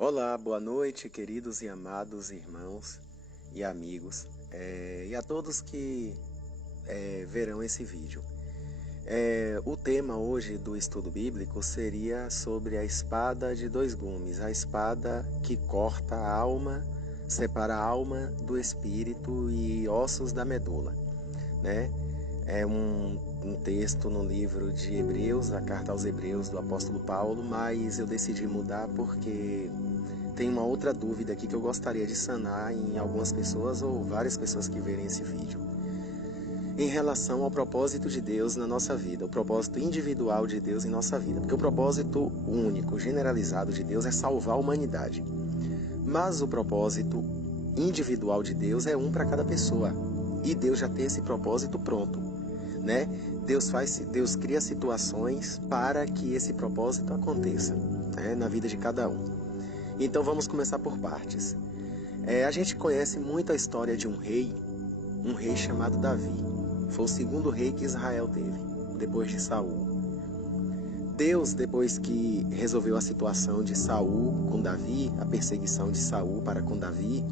Olá, boa noite, queridos e amados irmãos e amigos, e a todos que verão esse vídeo. O tema hoje do estudo bíblico seria sobre a espada de dois gumes, a espada que corta a alma, separa a alma do espírito e ossos da medula, né? É um texto no livro de Hebreus, a carta aos Hebreus do apóstolo Paulo, mas eu decidi mudar porque tem uma outra dúvida aqui que eu gostaria de sanar em algumas pessoas ou várias pessoas que verem esse vídeo. Em relação ao propósito de Deus na nossa vida, o propósito individual de Deus em nossa vida. Porque o propósito único, generalizado de Deus é salvar a humanidade. Mas o propósito individual de Deus é um para cada pessoa. E Deus já tem esse propósito pronto, né? Deus cria situações para que esse propósito aconteça, né, na vida de cada um. Então vamos começar por partes. A gente conhece muito a história de um rei chamado Davi. Foi o segundo rei que Israel teve, depois de Saul. Deus, depois que resolveu a situação de Saul com Davi, a perseguição de Saul para com Davi,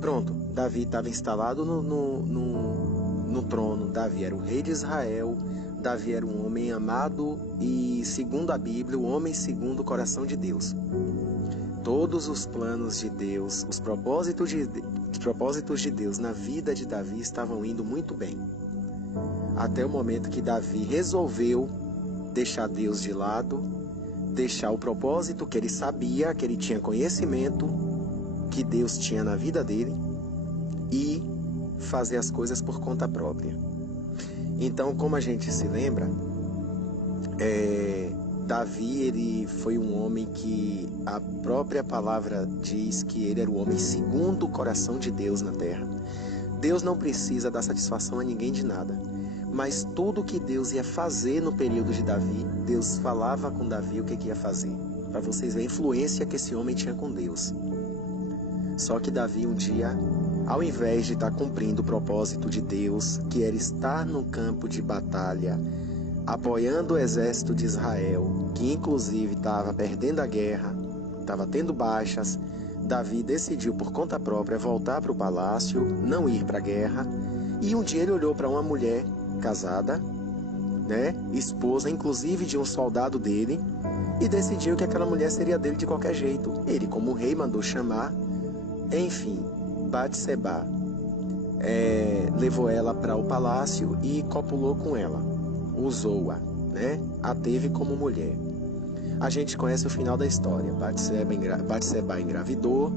pronto, Davi estava instalado no trono. Davi era o rei de Israel. Davi era um homem amado e, segundo a Bíblia, o homem segundo o coração de Deus. Todos os planos de Deus, os propósitos de Deus na vida de Davi estavam indo muito bem. Até o momento que Davi resolveu deixar Deus de lado, deixar o propósito que ele sabia, que ele tinha conhecimento, que Deus tinha na vida dele, e fazer as coisas por conta própria. Então, como a gente se lembra, Davi, ele foi um homem que a própria palavra diz que ele era o homem segundo o coração de Deus na terra. Deus não precisa dar satisfação a ninguém de nada, mas tudo que Deus ia fazer no período de Davi, Deus falava com Davi o que ia fazer, para vocês verem a influência que esse homem tinha com Deus. Só que Davi um dia, ao invés de estar cumprindo o propósito de Deus, que era estar no campo de batalha, apoiando o exército de Israel, que inclusive estava perdendo a guerra, estava tendo baixas, Davi decidiu por conta própria voltar para o palácio, não ir para a guerra, e um dia ele olhou para uma mulher casada, né, esposa inclusive de um soldado dele, e decidiu que aquela mulher seria dele de qualquer jeito. Ele, como rei, mandou chamar, enfim, Batseba, levou ela para o palácio e copulou com ela, usou-a, né? A teve como mulher. A gente conhece o final da história. Batseba engravidou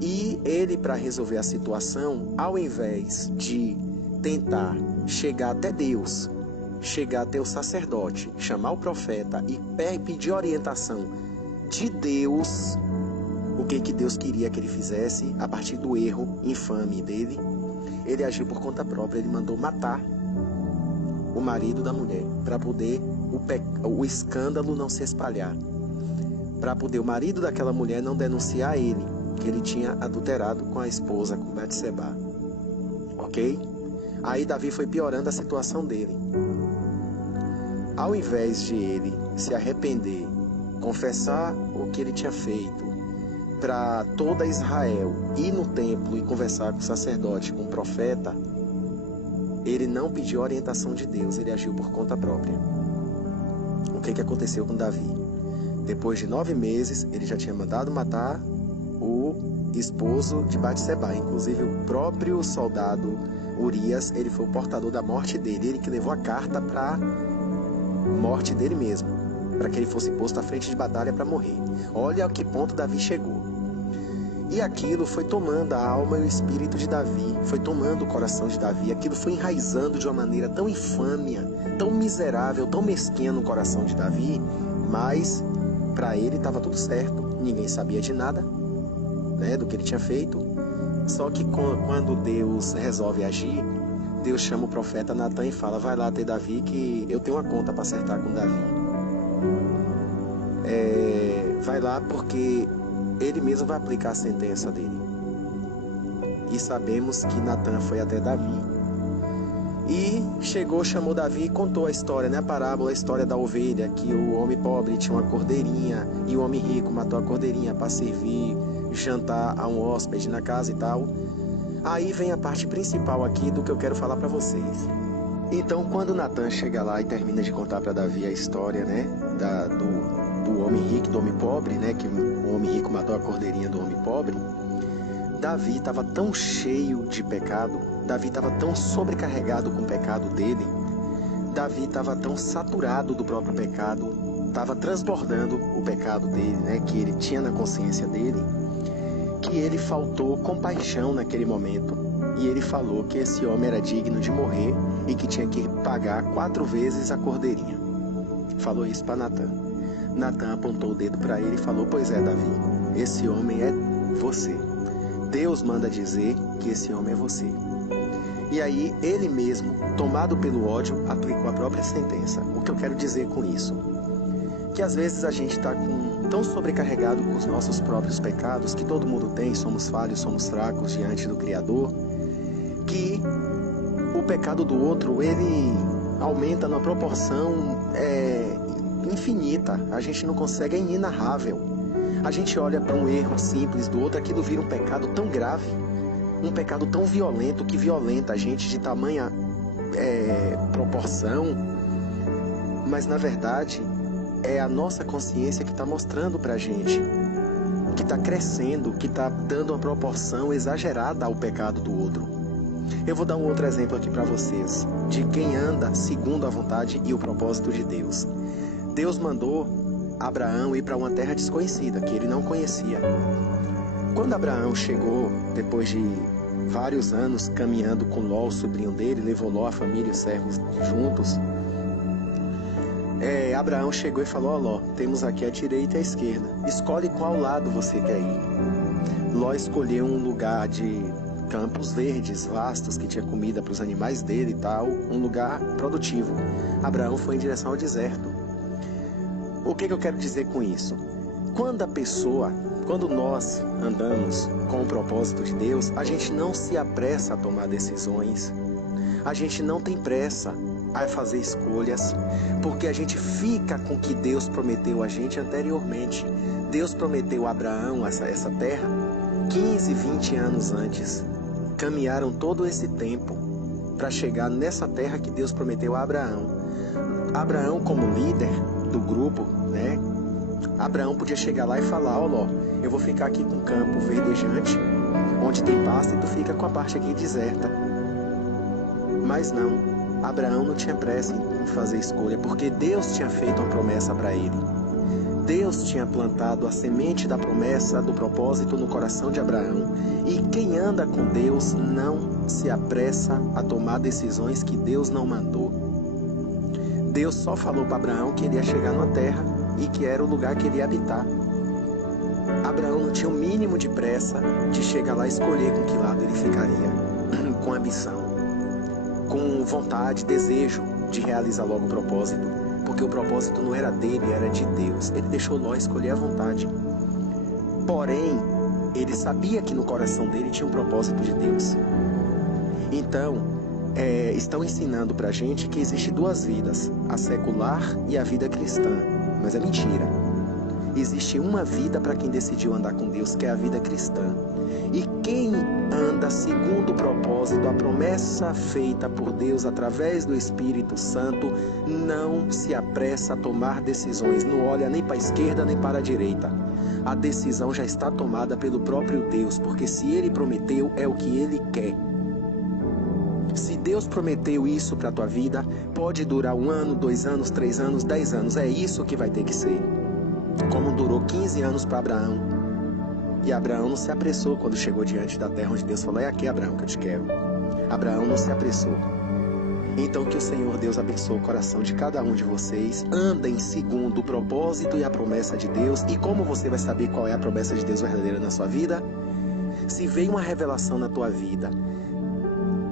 e ele, para resolver a situação, ao invés de tentar chegar até Deus, chegar até o sacerdote, chamar o profeta e pedir orientação de Deus, o que Deus queria que ele fizesse a partir do erro infame dele, ele agiu por conta própria. Ele mandou matar o marido da mulher, para poder o escândalo não se espalhar, para poder o marido daquela mulher não denunciar ele, que ele tinha adulterado com a esposa, com Batseba. Ok? Aí Davi foi piorando a situação dele. Ao invés de ele se arrepender, confessar o que ele tinha feito para toda Israel, ir no templo e conversar com o sacerdote, com o profeta, ele não pediu a orientação de Deus, ele agiu por conta própria. O que aconteceu com Davi? Depois de 9 meses, ele já tinha mandado matar o esposo de Batseba. Inclusive o próprio soldado Urias, ele foi o portador da morte dele, ele que levou a carta para morte dele mesmo, para que ele fosse posto à frente de batalha para morrer. Olha a que ponto Davi chegou. E aquilo foi tomando a alma e o espírito de Davi, foi tomando o coração de Davi, aquilo foi enraizando de uma maneira tão infâmia, tão miserável, tão mesquinha no coração de Davi, mas para ele estava tudo certo, ninguém sabia de nada, né, do que ele tinha feito. Só que quando Deus resolve agir, Deus chama o profeta Natan e fala: vai lá ter Davi que eu tenho uma conta para acertar com Davi. Vai lá porque ele mesmo vai aplicar a sentença dele. E sabemos que Natan foi até Davi. E chegou, chamou Davi e contou a história, né? A parábola, a história da ovelha, que o homem pobre tinha uma cordeirinha e o homem rico matou a cordeirinha para servir jantar a um hóspede na casa e tal. Aí vem a parte principal aqui do que eu quero falar para vocês. Então, quando Natan chega lá e termina de contar para Davi a história, né, do homem rico e do homem pobre, né, que o homem rico matou a cordeirinha do homem pobre, Davi estava tão cheio de pecado, Davi estava tão sobrecarregado com o pecado dele, Davi estava tão saturado do próprio pecado, estava transbordando o pecado dele, né, que ele tinha na consciência dele, que ele faltou compaixão naquele momento. E ele falou que esse homem era digno de morrer e que tinha que pagar 4 vezes a cordeirinha. Falou isso para Natan. Natan apontou o dedo para ele e falou: pois é, Davi, esse homem é você. Deus manda dizer que esse homem é você. E aí ele mesmo, tomado pelo ódio, aplicou a própria sentença. O que eu quero dizer com isso? Que às vezes a gente está tão sobrecarregado com os nossos próprios pecados, que todo mundo tem, somos falhos, somos fracos diante do Criador, que o pecado do outro, ele aumenta numa proporção infinita. A gente não consegue, é inenarrável. A gente olha para um erro simples do outro, aquilo vira um pecado tão grave, um pecado tão violento, que violenta a gente de tamanha proporção, mas na verdade é a nossa consciência que está mostrando para a gente, que está crescendo, que está dando uma proporção exagerada ao pecado do outro. Eu vou dar um outro exemplo aqui para vocês, de quem anda segundo a vontade e o propósito de Deus. Deus mandou Abraão ir para uma terra desconhecida, que ele não conhecia. Quando Abraão chegou, depois de vários anos caminhando com Ló, o sobrinho dele, levou Ló, a família e os servos juntos, Abraão chegou e falou: ó Ló, temos aqui a direita e a esquerda, escolhe qual lado você quer ir. Ló escolheu um lugar de campos verdes, vastos, que tinha comida para os animais dele e tal, um lugar produtivo. Abraão foi em direção ao deserto. O que eu quero dizer com isso? Quando nós andamos com o propósito de Deus, a gente não se apressa a tomar decisões, a gente não tem pressa a fazer escolhas, porque a gente fica com o que Deus prometeu a gente anteriormente. Deus prometeu a Abraão essa terra 15, 20 anos antes. Caminharam todo esse tempo para chegar nessa terra que Deus prometeu a Abraão. Abraão, como líder do grupo, né? Abraão podia chegar lá e falar: ó Ló, eu vou ficar aqui com o campo verdejante, onde tem pasto, e tu fica com a parte aqui deserta. Mas não, Abraão não tinha pressa em fazer escolha, porque Deus tinha feito uma promessa para ele. Deus tinha plantado a semente da promessa, do propósito no coração de Abraão. E quem anda com Deus não se apressa a tomar decisões que Deus não mandou. Deus só falou para Abraão que ele ia chegar numa terra e que era o lugar que ele ia habitar. Abraão não tinha o mínimo de pressa de chegar lá e escolher com que lado ele ficaria, com ambição, com vontade, desejo de realizar logo o propósito, porque o propósito não era dele, era de Deus. Ele deixou Ló escolher à vontade. Porém, ele sabia que no coração dele tinha um propósito de Deus. Então, estão ensinando pra gente que existe 2 vidas, a secular e a vida cristã. Mas é mentira. Existe uma vida para quem decidiu andar com Deus, que é a vida cristã. E quem anda segundo o propósito, a promessa feita por Deus através do Espírito Santo, não se apressa a tomar decisões, não olha nem para a esquerda nem para a direita. A decisão já está tomada pelo próprio Deus, porque se Ele prometeu, é o que Ele quer. Se Deus prometeu isso para a tua vida, pode durar 1 ano, 2 anos, 3 anos, 10 anos, é isso que vai ter que ser. Como durou 15 anos para Abraão. E Abraão não se apressou quando chegou diante da terra onde Deus falou: é aqui, Abraão, que eu te quero. Abraão não se apressou. Então que o Senhor Deus abençoe o coração de cada um de vocês. Andem segundo o propósito e a promessa de Deus. E como você vai saber qual é a promessa de Deus verdadeira na sua vida? Se veio uma revelação na tua vida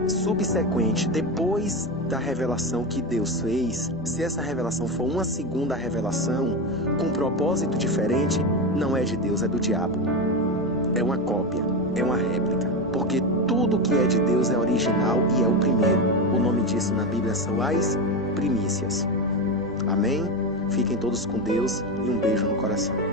subsequente, depois da revelação que Deus fez, se essa revelação for uma segunda revelação, com um propósito diferente, não é de Deus, é do diabo. É uma cópia, é uma réplica. Porque Tudo que é de Deus é original e é o primeiro. O nome disso na Bíblia são as primícias. Amém? Fiquem todos com Deus e um beijo no coração.